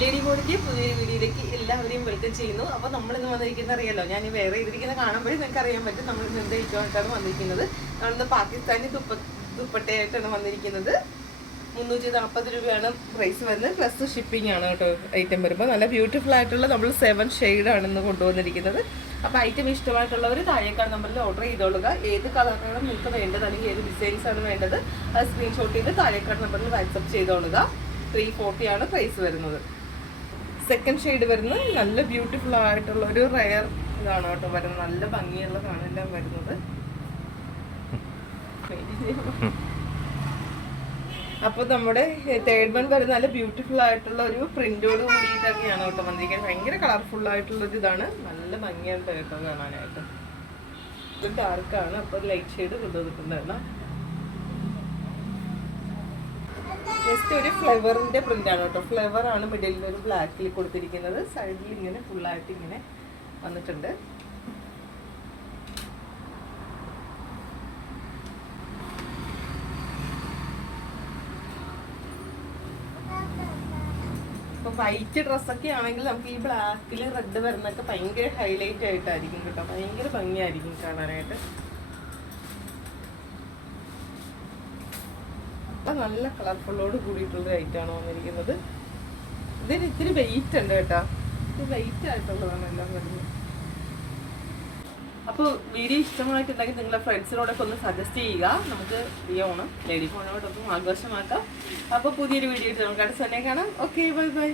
Lady ബോഡിക്ക് പുതിയൊരു വീഡിയോയിലേക്ക് എല്ലാവരെയും വെൽക്കം ചെയ്യുന്നു. അപ്പോൾ നമ്മൾ ഇന്ന് വന്നിരിക്കുന്നത് അറിയാലോ ഞാൻ വേറെ ഇതിരിക്കുന്ന കാണുമ്പോഴേ നിങ്ങൾക്ക് അറിയാൻ പറ്റും. നമ്മൾ ഇന്ന് എന്ത് വന്നിരിക്കുന്നത്. നമ്മളിന്ന് പാകിസ്ഥാനി ദുപ്പ ദുപ്പട്ടയായിട്ടാണ് വന്നിരിക്കുന്നത്. മുന്നൂറ്റി നാൽപ്പത് രൂപയാണ് പ്രൈസ് വരുന്നത്. പ്ലസ് ഷിപ്പിംഗ് ആണ് കേട്ടോ ഐറ്റം വരുമ്പോൾ നല്ല ബ്യൂട്ടിഫുൾ ആയിട്ടുള്ള നമ്മൾ സെവൻ ആണ് ഇന്ന് കൊണ്ടുവന്നിരിക്കുന്നത്. അപ്പോൾ ഐറ്റം ഇഷ്ടമായിട്ടുള്ളവർ താഴേക്കാൾ നമ്പറിൽ ഓർഡർ ചെയ്തോളുക. ഏത് കളറാണ് നിങ്ങൾക്ക് വേണ്ടത്? അല്ലെങ്കിൽ ഏത് ഡിസൈൻസ് ആണ് വേണ്ടത്? അത് സ്ക്രീൻഷോട്ട് ചെയ്ത് താഴേക്കാൾ നമ്പറിൽ വാട്സപ്പ് ചെയ്തോളുക. ത്രീ ആണ് പ്രൈസ് വരുന്നത്. സെക്കൻഡ് ഷെയ്ഡ് വരുന്നത് നല്ല ബ്യൂട്ടിഫുൾ ആയിട്ടുള്ള ഒരു റയർ ഇതാണ് കേട്ടോ വരുന്നത്. നല്ല ഭംഗിയുള്ളതാണ് എല്ലാം വരുന്നത്. അപ്പോൾ നമ്മുടെ തേർഡ് വൺ വരുന്ന നല്ല ബ്യൂട്ടിഫുൾ ആയിട്ടുള്ള ഒരു പ്രിന്റോട് കൂടിയിട്ടൊക്കെയാണ് കേട്ടോ വന്നിരിക്കുന്നത്. ഭയങ്കര കളർഫുൾ ആയിട്ടുള്ള ഒരു ഇതാണ്. നല്ല ഭംഗിയാണ് കേട്ടോ കാണാനായിട്ട്. ഇത് ഡാർക്കാണ് അപ്പോൾ ലൈറ്റ് ഷെയ്ഡ് കൊണ്ടുവന്നിട്ടുണ്ടായിരുന്നു ഒരു ഫ്ലവറിന്റെ പ്രിന്റ് ആണ് കേട്ടോ. ഫ്ലവർ ആണ് മിഡിലിൽ ഒരു ബ്ലാക്കിൽ കൊടുത്തിരിക്കുന്നത്. സൈഡിൽ ഇങ്ങനെ ഫുൾ ആയിട്ട് ഇങ്ങനെ വന്നിട്ടുണ്ട്. വൈറ്റ് ഡ്രസ്സൊക്കെ ആണെങ്കിൽ നമുക്ക് ഈ ബ്ലാക്കിൽ റെഡ് വരുന്നൊക്കെ ഭയങ്കര ഹൈലൈറ്റ് ആയിട്ടായിരിക്കും കേട്ടോ. ഭയങ്കര ഭംഗിയായിരിക്കും കാണാനായിട്ട്. നല്ല കളർഫുള്ളോട് കൂടിയിട്ടുള്ള ഐറ്റാണ് വന്നിരിക്കുന്നത്? ഇതിന് ഇത്തിരി വെയിറ്റ് ഉണ്ട് കേട്ടോ. ഇത് വെയിറ്റ് ആയിട്ടുള്ളതാണ് എല്ലാം വരുന്നത്. അപ്പോൾ വീഡിയോ ഇഷ്ടമായിട്ടുണ്ടെങ്കിൽ നിങ്ങളുടെ ഫ്രണ്ട്സിനോടൊക്കെ ഒന്ന് സജസ്റ്റ് ചെയ്യുക. നമുക്ക് ഈ ഓണം ലേഡി ഫോണോടൊപ്പം ആഘോഷമാക്കാം. അപ്പോൾ പുതിയൊരു വീഡിയോ നമുക്ക് അടുത്ത തന്നെ കാണാം. Okay bye bye